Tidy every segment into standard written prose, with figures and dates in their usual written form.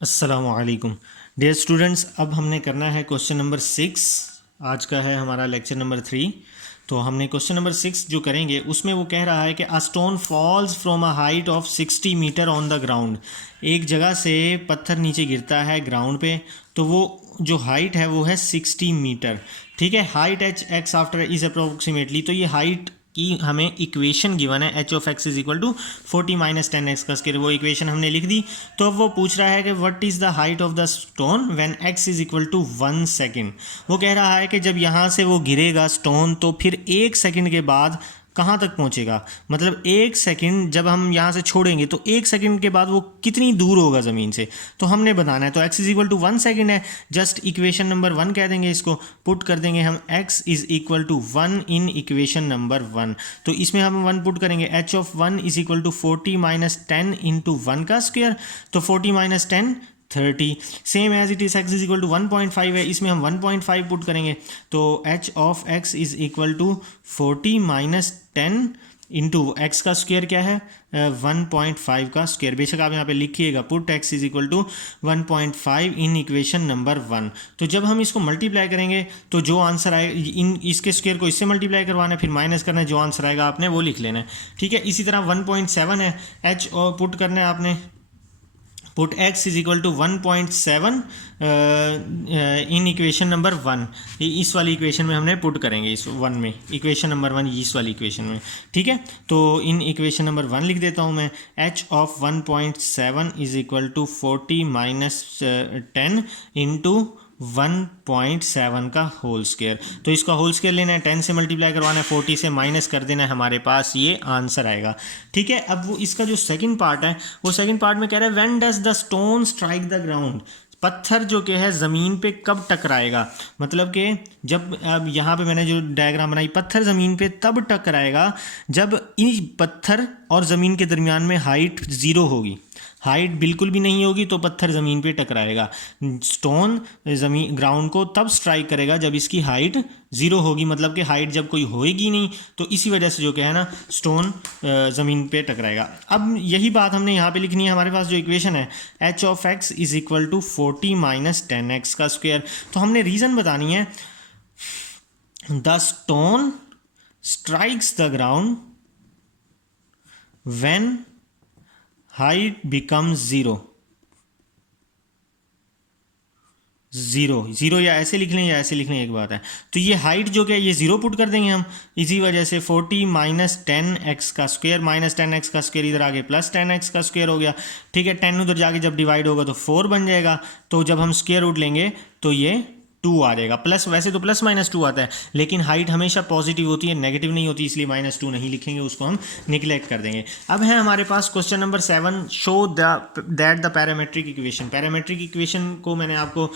अस्सलामुअलैकुम dear students. अब हमने करना है क्वेश्चन नंबर 6। आज का है हमारा लेक्चर नंबर 3। तो हमने क्वेश्चन नंबर 6 जो करेंगे उसमें वो कह रहा है कि a stone falls from a height of 60 metre on the ground. एक जगह से पत्थर नीचे गिरता है ग्राउंड पे, तो वो जो हाइट है वो है 60 मीटर। ठीक है, height H X after is approximately, तो ये हाइट की हमें इक्वेशन गिवन है H of X is equal to 40 minus 10 X का स्क्वायर। वो इक्वेशन हमने लिख दी। तो अब वो पूछ रहा है कि what is the height of the stone when X is equal to 1 second. वो कह रहा है कि जब यहाँ से वो गिरेगा स्टोन तो फिर 1 सेकेंड के बाद कहाँ तक पहुँचेगा। मतलब 1 सेकेंड जब हम यहाँ से छोड़ेंगे तो 1 सेकेंड के बाद वो कितनी दूर होगा ज़मीन से, तो हमने बताना है। तो x is equal to 1 second है, जस्ट इक्वेशन नंबर 1 कह देंगे, इसको पुट कर देंगे हम x is equal to 1 in equation number 1। तो इसमें हम 1 पुट करेंगे, h of 1 is equal to 40 minus 10 into 1 का स्क्वायर। तो 40 minus 10 30। Same as it is X is equal to 1.5 है, इसमें हम 1.5 पुट करेंगे। तो H of X is equal to 40 minus 10 into X का स्क्वायर क्या है 1.5 का स्क्वायर। बेशक आप यहाँ पे लिखिएगा put X is equal to 1.5 in equation number 1। तो जब हम इसको मल्टीप्लाई करेंगे तो जो आंसर आए, इन इसके स्क्वायर को इससे मल्टीप्लाई करवाना है, फिर माइनस करना है, जो आंसर आएगा आपने वो लिख लेना है। ठीक है, इसी तरह 1.7 है, एच और पुट करना है आपने, put x is equal to 1.7 in equation number 1। इस वाली इक्वेशन में हमने पुट करेंगे, इस 1 में, इक्वेशन नंबर 1 इस वाली इक्वेशन में। ठीक है, तो इन इक्वेशन नंबर 1 लिख देता हूँ मैं, h of 1.7 is equal to 40 minus 10 into 1.7 का होल स्क्वायर। तो इसका होल स्क्वायर लेना है, 10 से मल्टीप्लाई करवाना है, 40 से माइनस कर देना है, हमारे पास ये आंसर आएगा। ठीक है, अब वो इसका जो सेकंड पार्ट है, वो सेकंड पार्ट में कह रहा है when does the stone strike the ground. पत्थर जो कि है ज़मीन पे कब टकराएगा। मतलब कि जब, अब यहाँ पे मैंने जो डायग्राम बनाई, पत्थर ज़मीन पे तब टकराएगा जब इन पत्थर और ज़मीन के दरमियान में हाइट 0 होगी। हाइट बिल्कुल भी नहीं होगी तो पत्थर ज़मीन पे टकराएगा। स्टोन ज़मीन ग्राउंड को तब स्ट्राइक करेगा जब इसकी हाइट 0 होगी, मतलब कि हाइट जब कोई होएगी नहीं, तो इसी वजह से जो क्या है ना, स्टोन ज़मीन पे टकराएगा। अब यही बात हमने यहाँ पे लिखनी है। हमारे पास जो इक्वेशन है H of X is equal to 40 minus 10 X का स्क्वायर। तो हमने रीज़न बतानी है, the stone strikes the ground when height become zero. Zero या ऐसे लिख लें या ऐसे लिख लें, एक बात है। तो ये हाइट जो क्या है ये 0 पुट कर देंगे हम, इसी वजह से 40 माइनस 10 एक्स का स्क्वायर, माइनस 10 एक्स का स्क्वायर इधर आगे प्लस 10 एक्स का स्क्वायर हो गया। ठीक है, 10 उधर जाके जब डिवाइड होगा तो 4 बन जाएगा। तो जब हम स्क्वायर रूट लेंगे तो ये 2 आ जाएगा। प्लस, वैसे तो प्लस माइनस 2 आता है, लेकिन हाइट हमेशा पॉजिटिव होती है, नेगेटिव नहीं होती, इसलिए -2 नहीं लिखेंगे, उसको हम निगलेक्ट कर देंगे। अब है हमारे पास question number 7, show that the parametric equation. Parametric equation को मैंने आपको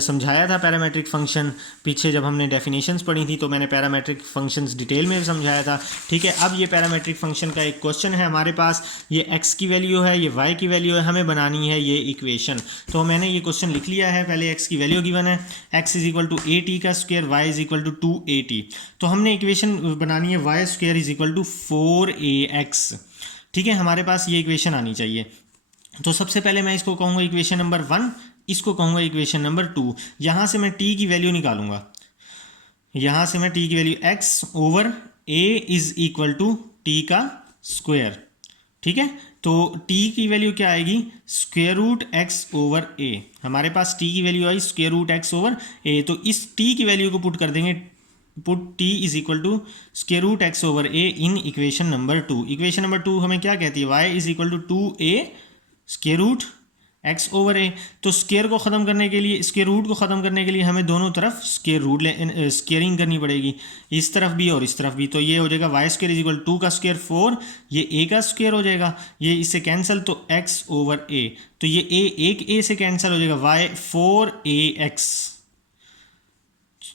समझाया था, पैरामेट्रिक फंक्शन पीछे जब हमने डेफिनेशंस पढ़ी थी तो मैंने पैरामेट्रिक फंक्शंस डिटेल में समझाया था। ठीक है, अब ये पैरामेट्रिक फंक्शन का एक क्वेश्चन है हमारे पास, ये x की वैल्यू है, ये y की वैल्यू है, हमें बनानी है ये इक्वेशन। तो मैंने ये क्वेश्चन लिख लिया है, पहले x की वैल्यू गिवन है, x इज इक्वल टू 8 का square, y is equal to 280। तो हमने इक्वेशन बनानी है y square is equal to 4ax। ठीक है, हमारे पास ये इक्वेशन आनी चाहिए। तो सबसे पहले मैं इसको कहूँगा इक्वेशन नंबर 1, इसको कहूँगा इक्वेशन नंबर 2। यहाँ से मैं t की वैल्यू निकालूंगा, यहाँ से मैं t की value x over a is equal to t का स्क्वायर। ठीक है, तो t की वैल्यू क्या आएगी, square root x over a। हमारे पास t की वैल्यू आई square root x over a, तो इस t की वैल्यू को पुट कर देंगे, put t is equal to square root x over a in equation number 2। Equation number 2 हमें क्या कहती है, y is equal to 2a square root x over a। तो स्क्वायर को ख़त्म करने के लिए, स्क्वायर रूट को ख़त्म करने के लिए हमें दोनों तरफ स्क्वायर रूट स्क्वेयरिंग करनी पड़ेगी, इस तरफ भी और इस तरफ भी। तो ये हो जाएगा वाई स्क्वायर इज इक्वल 2 का स्क्वायर 4, ये a का स्क्वायर हो जाएगा, ये इससे कैंसिल, तो x ओवर a, तो ये a एक a से कैंसिल हो जाएगा, y 4ax।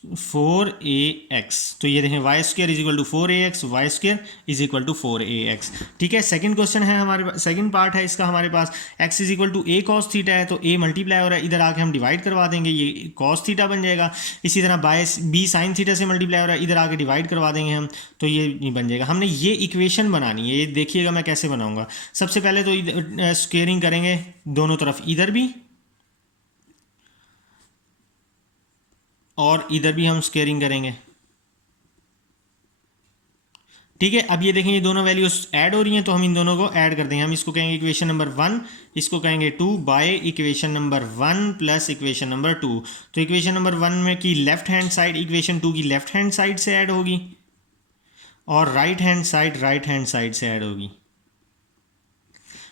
4ax। तो ये देखें Y square is equal to 4ax, Y square is equal to 4ax। ठीक है, सेकंड क्वेश्चन है हमारे पास, सेकंड पार्ट है इसका हमारे पास, x is equal to a cos theta है, तो a मल्टीप्लाई हो रहा है, इधर आके हम डिवाइड करवा देंगे, ये cos थीटा बन जाएगा। इसी तरह बाय b sin थीटा से मल्टीप्लाई हो रहा है, इधर आके डिवाइड करवा देंगे हम, तो ये बन जाएगा। हमने ये इक्वेशन बनानी है, ये देखिएगा मैं कैसे बनाऊंगा। सबसे पहले तो स्क्वेयरिंग करेंगे दोनों तरफ, इधर भी और इधर भी हम स्क्वेयरिंग करेंगे। ठीक है, अब ये देखें ये दोनों वैल्यूज ऐड हो रही हैं, तो हम इन दोनों को ऐड कर देंगे। हम इसको कहेंगे इक्वेशन नंबर 1, इसको कहेंगे 2 by equation number 1 plus equation number 2। तो इक्वेशन नंबर 1 में की लेफ्ट हैंड साइड इक्वेशन 2 की लेफ्ट हैंड साइड से ऐड होगी और राइट हैंड साइड से ऐड होगी।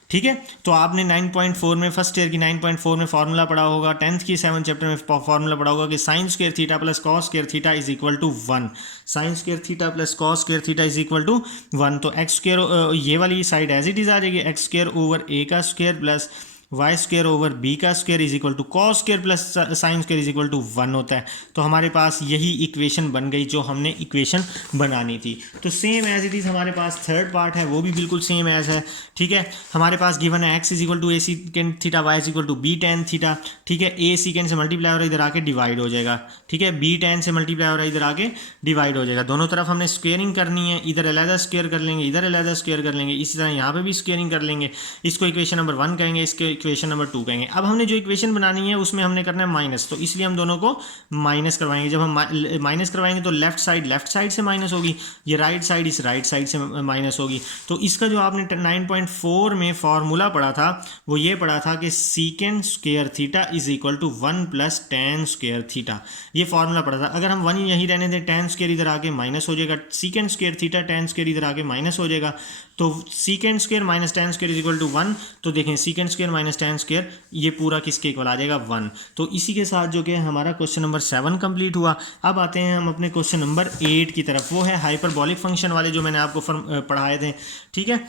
ठीक है, तो आपने 9.4 में फर्स्ट ईयर की 9.4 में फार्मूला पढ़ा होगा, 10th की 7th चैप्टर में फार्मूला पढ़ा होगा कि sine square theta plus cos square theta is equal to 1। Sine square theta plus cos square theta is equal to 1। तो एक्स स्क्वायर ये वाली साइड एज इट इज आ जाएगी, एक्स स्क्वायर ओवर ए का square plus y square over b का square is equal to cos square plus sine square is equal to 1 होता है। तो हमारे पास यही इक्वेशन बन गई जो हमने इक्वेशन बनानी थी। तो सेम एज इट इज़ हमारे पास थर्ड पार्ट है, वो भी बिल्कुल सेम एज है। ठीक है, हमारे पास गिवन है X is equal to A secant theta, Y is equal to B tan theta. ठीक है, ए सीकेंड से मल्टीप्लाई हो रहा है, इधर आके डिवाइड हो जाएगा। ठीक है, बी टेन से मल्टीप्लाई हो रहा है, इधर आके डिवाइड हो जाएगा। दोनों तरफ हमने स्क्वेयरिंग करनी है, इधर अलहदा स्क्वेयर कर लेंगे, इधर अलहदा स्क्वेयर कर लेंगे, इसी तरह यहाँ पे भी स्क्वेयरिंग कर लेंगे। इसको इक्वेशन नंबर 1 कहेंगे, इसके इक्वेशन नंबर 2 कहेंगे। अब हमने जो इक्वेशन बनानी है उसमें हमने करना है माइनस, तो इसलिए हम दोनों को माइनस करवाएंगे। जब हम माइनस करवाएंगे तो लेफ्ट साइड से माइनस होगी, ये राइट साइड इस राइट साइड से माइनस होगी। तो इसका जो आपने 9.4 में फॉर्मूला पढ़ा था वो ये पढ़ा था कि secant square theta is equal to 1 plus tan square theta, ये फॉर्मूला पढ़ा था। अगर हम 1 यहीं रहने दें, टेन स्क्वायर इधर आके माइनस हो जाएगा, secant square theta tan square इधर आके माइनस हो जाएगा। तो secant square minus tan square is equal to 1। तो देखें secant square minus tan square ये पूरा किसके इक्वल आ जाएगा 1। तो इसी के साथ जो कि हमारा क्वेश्चन नंबर 7 कंप्लीट हुआ। अब आते हैं हम अपने क्वेश्चन नंबर 8 की तरफ, वो है हाइपरबॉलिक फंक्शन वाले जो मैंने आपको पढ़ाए थे। ठीक है,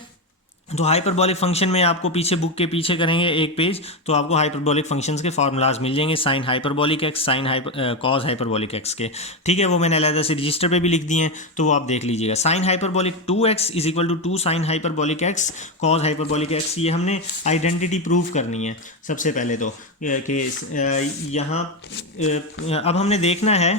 तो हाइपरबॉलिक फंक्शन में आपको पीछे बुक के पीछे करेंगे एक पेज, तो आपको हाइपरबॉलिक फंक्शंस के फार्मूलाज मिल जाएंगे, sign hyperbolic X, cos hyperbolic x के। ठीक है, वो मैंने अलग से रजिस्टर पे भी लिख दिए हैं, तो वो आप देख लीजिएगा। Sine hyperbolic 2x is equal to 2 sine hyperbolic X cos hyperbolic X, ये हमने आइडेंटिटी प्रूव करनी है सबसे पहले तो कि यहाँ अब हमने देखना है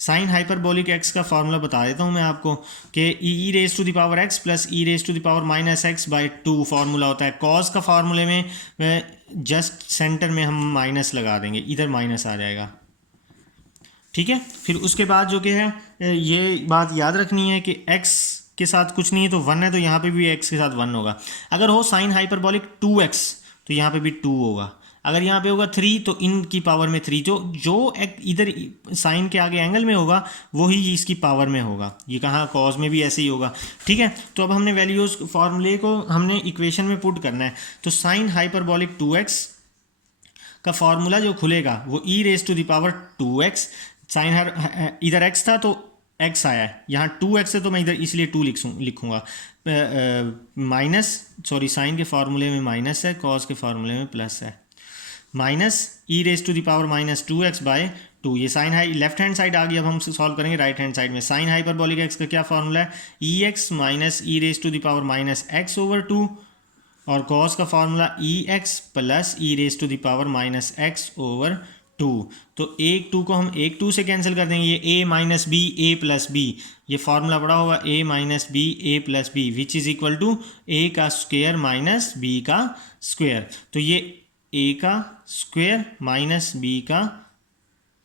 साइन हाइपरबोलिक एक्स का फार्मूला बता देता हूँ मैं आपको कि e raise to the power x plus E raise to the power minus x by 2 formula होता है। कॉस का फार्मूले में जस्ट सेंटर में हम माइनस लगा देंगे, इधर माइनस आ जाएगा। ठीक है, फिर उसके बाद जो कि है ये बात याद रखनी है कि x के साथ कुछ नहीं है तो 1 है, तो यहाँ पे भी x के साथ 1 होगा। अगर हो साइन हाइपरबोलिक 2x तो यहाँ पे भी 2 होगा। अगर यहाँ पे होगा 3 तो इन की पावर में 3, जो इधर साइन के आगे एंगल में होगा वही इसकी पावर में होगा। ये कहाँ कॉज में भी ऐसे ही होगा। ठीक है, तो अब हमने वैल्यूज फार्मूले को हमने इक्वेशन में पुट करना है। तो साइन हाइपरबोलिक 2x का फार्मूला जो खुलेगा वो e raise to the power 2x, sine इधर x था तो x आया है, यहाँ 2x है तो मैं इधर इसलिए 2 लिखूँगा। माइनस सॉरी साइन के फार्मूले में माइनस है, कॉस के फार्मूले में प्लस है, minus e raise to the power minus 2x by 2। ये साइन हाई लेफ्ट हैंड साइड आ गई। अब हम सॉल्व करेंगे राइट हैंड साइड में। साइन हाइपरबोलिक एक्स का क्या फार्मूला है, e x minus e raise to the power minus x over 2, और कॉस का formula e x plus E raise to the power minus x over 2। तो एक 2 को हम एक 2 से कैंसिल कर देंगे, ये a minus B A plus B, ये फार्मूला पड़ा होगा a minus B A plus B which is equal to a का स्क्वायर माइनस b का स्क्वायर। तो ये a का स्क्वायर माइनस b का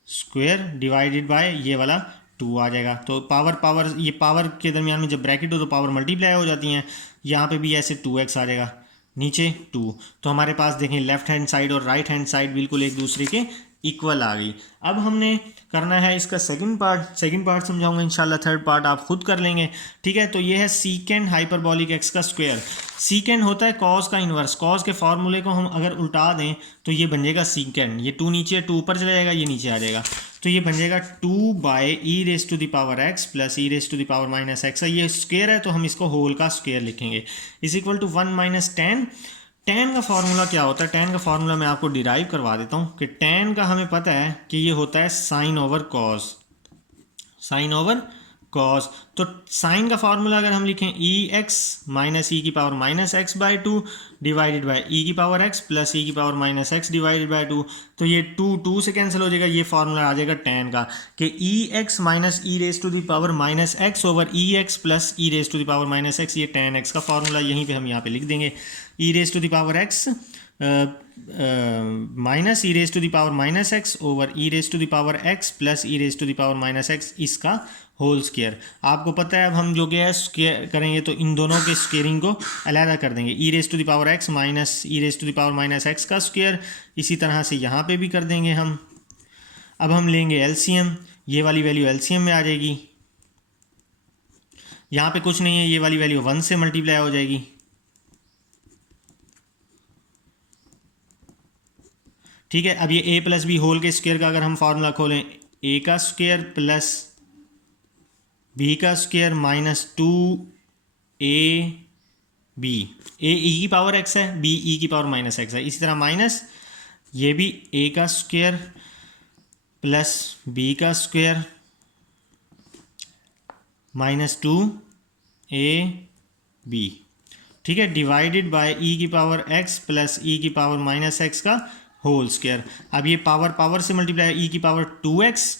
स्क्वायर डिवाइडेड बाय ये वाला 2 आ जाएगा। तो पावर ये पावर के दरमियान में जब ब्रैकेट हो तो पावर मल्टीप्लाई हो जाती हैं। यहाँ पे भी ऐसे 2x आ जाएगा, नीचे 2। तो हमारे पास देखें लेफ्ट हैंड साइड और राइट हैंड साइड बिल्कुल एक दूसरे के इक्वल आ गई। अब हमने करना है इसका सेकंड पार्ट समझाऊंगा इंशाल्लाह, थर्ड पार्ट आप खुद कर लेंगे। ठीक है, तो ये है सीकेंड हाइपरबोलिक एक्स का स्क्वायर। सीकेंड होता है कॉस का इन्वर्स। कॉस के फार्मूले को हम अगर उल्टा दें तो ये बन जाएगा सीकेंड, ये 2 नीचे 2 ऊपर चला जाएगा, ये नीचे आ जाएगा। तो ये बन जाएगा 2 by E raise to the power x plus E raise to the power minus x. ये स्क्वायर है तो हम इसको होल का स्क्वायर लिखेंगे, is equal to 1 minus 10 tan का फार्मूला क्या होता है, tan का फार्मूला मैं आपको डिराइव करवा देता हूँ कि tan का हमें पता है कि ये होता है sine over cos, sine over cos. तो साइन का फार्मूला अगर हम लिखें ई एक्स माइनस ई की power minus x by two divided by e की पावर एक्स प्लस ई की power minus x divided by two, तो ये टू से कैंसिल हो जाएगा, ये फार्मूला आ जाएगा tan का कि e x minus e raise to the power minus x over e x plus e raise to the power minus x, ये tan x का फार्मूला यहीं पे हम यहाँ पे लिख देंगे। E raise to the power x minus e raise to the power minus x over e raise to the power x plus e raise to the power minus x, इसका whole square. आपको पता है अब हम जो क्या है square करेंगे तो इन दोनों के स्क्वेयरिंग को अलग कर देंगे, e raise to the power x minus e raise to the power minus x का स्क्वायर, इसी तरह से यहाँ पे भी कर देंगे हम। अब हम लेंगे एलसीएम, ये वाली वैल्यू एलसीएम में आ जाएगी, यहाँ पे कुछ नहीं है, ये वाली वैल्यू 1 से मल्टीप्लाई हो जाएगी। ठीक है, अब ये ए प्लस बी होल के स्क्वायर का अगर हम फार्मूला खोलें, ए का स्क्वायर प्लस बी का स्क्वायर माइनस 2ab, ए ई की पावर एक्स है, बी ई की पावर माइनस एक्स है, इसी तरह माइनस ये भी ए का स्क्वायर प्लस बी का स्क्वायर माइनस 2ab, ठीक है, डिवाइडेड बाय ई की पावर एक्स प्लस ई की पावर माइनस एक्स का होल स्क्वायर। अब ये पावर से मल्टीप्लाई, ई की पावर 2x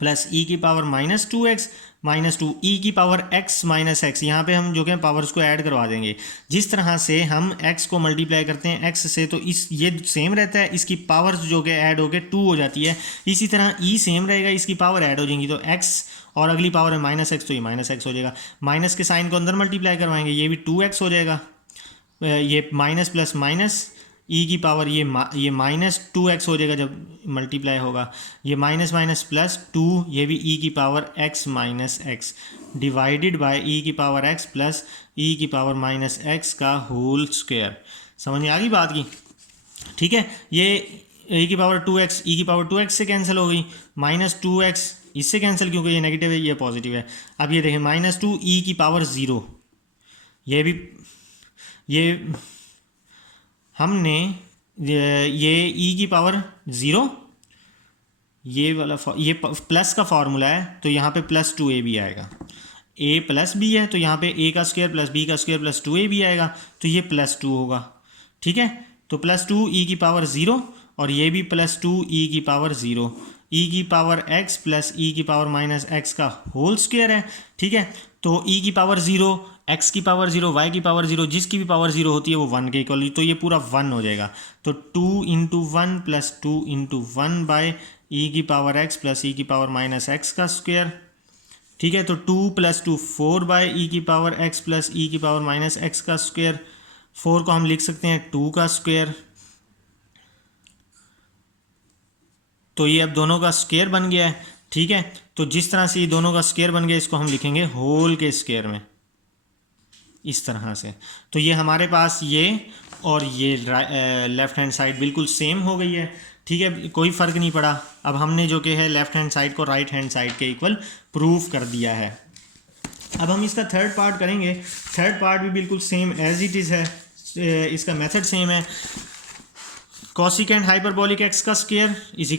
प्लस ई की पावर माइनस 2x माइनस 2 ई की पावर x माइनस एक्स, यहाँ पे हम जो है पावर्स को ऐड करवा देंगे। जिस तरह से हम x को मल्टीप्लाई करते हैं x से तो इस ये सेम रहता है, इसकी पावर्स जो कि ऐड होके 2 हो जाती है, इसी तरह e सेम रहेगा, इसकी पावर ऐड हो जाएंगी तो x और अगली पावर है माइनस एक्स, तो ये माइनस एक्स हो जाएगा। माइनस के साइन को अंदर मल्टीप्लाई करवाएंगे, ये भी 2x हो जाएगा, ये माइनस प्लस माइनस ई की पावर ये माइनस 2x हो जाएगा जब मल्टीप्लाई होगा, ये माइनस माइनस प्लस 2, ये भी ई की power x minus x divided by e की पावर x प्लस ई की पावर माइनस एक्स का होल स्क्वायर। समझ में आ गई बात की? ठीक है, ये ए की पावर 2x ई की पावर 2x से कैंसिल हो गई, माइनस 2x इससे कैंसिल क्योंकि ये नेगेटिव है ये पॉजिटिव है। अब ये देखें माइनस 2 ई की पावर 0, ये भी ये हमने ये ई की पावर 0, ये वाला ये प्लस का फार्मूला है तो यहाँ पे प्लस 2ab आएगा, a प्लस बी है तो यहाँ पे a का स्क्वायर प्लस b का स्क्वायर प्लस 2ab आएगा, तो ये प्लस 2 होगा। ठीक है, तो प्लस 2 e की पावर 0 और ये भी प्लस 2 e की पावर 0, e की पावर x प्लस e की पावर माइनस एक्स का होल स्क्वायर है। ठीक है, तो e की पावर 0, x की पावर 0, y की पावर 0, जिसकी भी पावर 0 होती है वो 1 के इक्वल, तो ये पूरा 1 हो जाएगा। तो 2 into 1 plus 2 into 1 bye e की पावर x प्लस ई की पावर माइनस एक्स का स्क्वायर। ठीक है, तो 2 प्लस 2 4 बाय ई की पावर x प्लस ई की पावर माइनस एक्स का स्क्वायर। 4 को हम लिख सकते हैं 2 का स्क्वायर, तो ये अब दोनों का स्क्वायर बन गया है। ठीक है, तो जिस तरह से ये दोनों का स्क्वायर बन गया इसको हम लिखेंगे होल के स्क्वायर में, इस तरह से। तो ये हमारे पास ये और ये लेफ्ट हैंड साइड बिल्कुल सेम हो गई है। ठीक है, कोई फ़र्क नहीं पड़ा। अब हमने जो कि है लेफ्ट हैंड साइड को राइट हैंड साइड के इक्वल प्रूव कर दिया है। अब हम इसका थर्ड पार्ट करेंगे। थर्ड पार्ट भी बिल्कुल सेम एज इट इज़ है, इसका मेथड सेम है। कॉसिकेंट हाइपरबोलिक एक्स का square is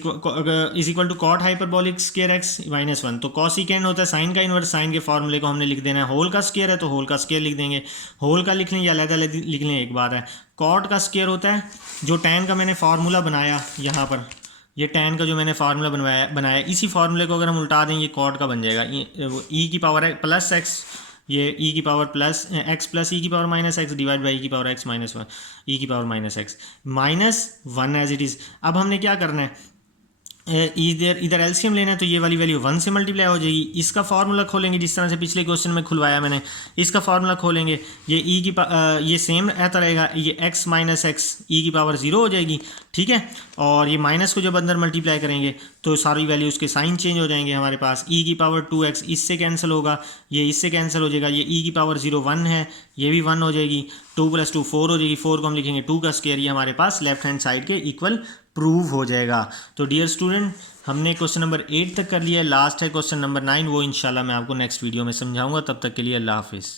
equal to cot hyperbolic square X minus 1। तो कॉसिकेंट होता है साइन का इन्वर्स, साइन के फॉर्मूले को हमने लिख देना है। होल का स्क्वायर है तो होल का स्क्वायर लिख देंगे, होल का लिख लें या अलग अलग लिख लें एक बात है। कॉट का स्क्वायर होता है जो टैन का मैंने फार्मूला बनाया यहाँ पर, ये टैन का जो मैंने फार्मूला बनाया इसी फार्मूले को अगर हम उल्टा दें ये कॉट का बन जाएगा। ई की पावर प्लस एक्स, ये ई की power plus x plus e की power minus x divide by e की पावर एक्स माइनस 1, ई की power minus x minus 1 as it is. अब हमने क्या करना है, इधर एलसीएम लेना है तो ये वाली वैल्यू 1 से मल्टीप्लाई हो जाएगी। इसका फार्मूला खोलेंगे जिस तरह से पिछले क्वेश्चन में खुलवाया मैंने, इसका फार्मूला खोलेंगे, ये ई की ये सेम रहता रहेगा, ये x माइनस एक्स ई की पावर 0 हो जाएगी। ठीक है, और ये माइनस को जब अंदर मल्टीप्लाई करेंगे तो सारी वैल्यूज़ के साइन चेंज हो जाएंगे हमारे पास। ई की पावर 2x इससे कैंसिल होगा, ये इससे कैंसिल हो जाएगा, ये ई की पावर 0 1 है, ये भी 1 हो जाएगी। 2 + 2 4 हो जाएगी, 4 को हम लिखेंगे 2 का स्क्वायर, ये हमारे पास लेफ्ट हैंड साइड के इक्वल प्रूव हो जाएगा। तो डियर स्टूडेंट, हमने क्वेश्चन नंबर 8 तक कर लिया है, लास्ट है क्वेश्चन नंबर 9, वो इंशाल्लाह मैं आपको नेक्स्ट वीडियो में समझाऊंगा। तब तक के लिए अल्लाह हाफिज़।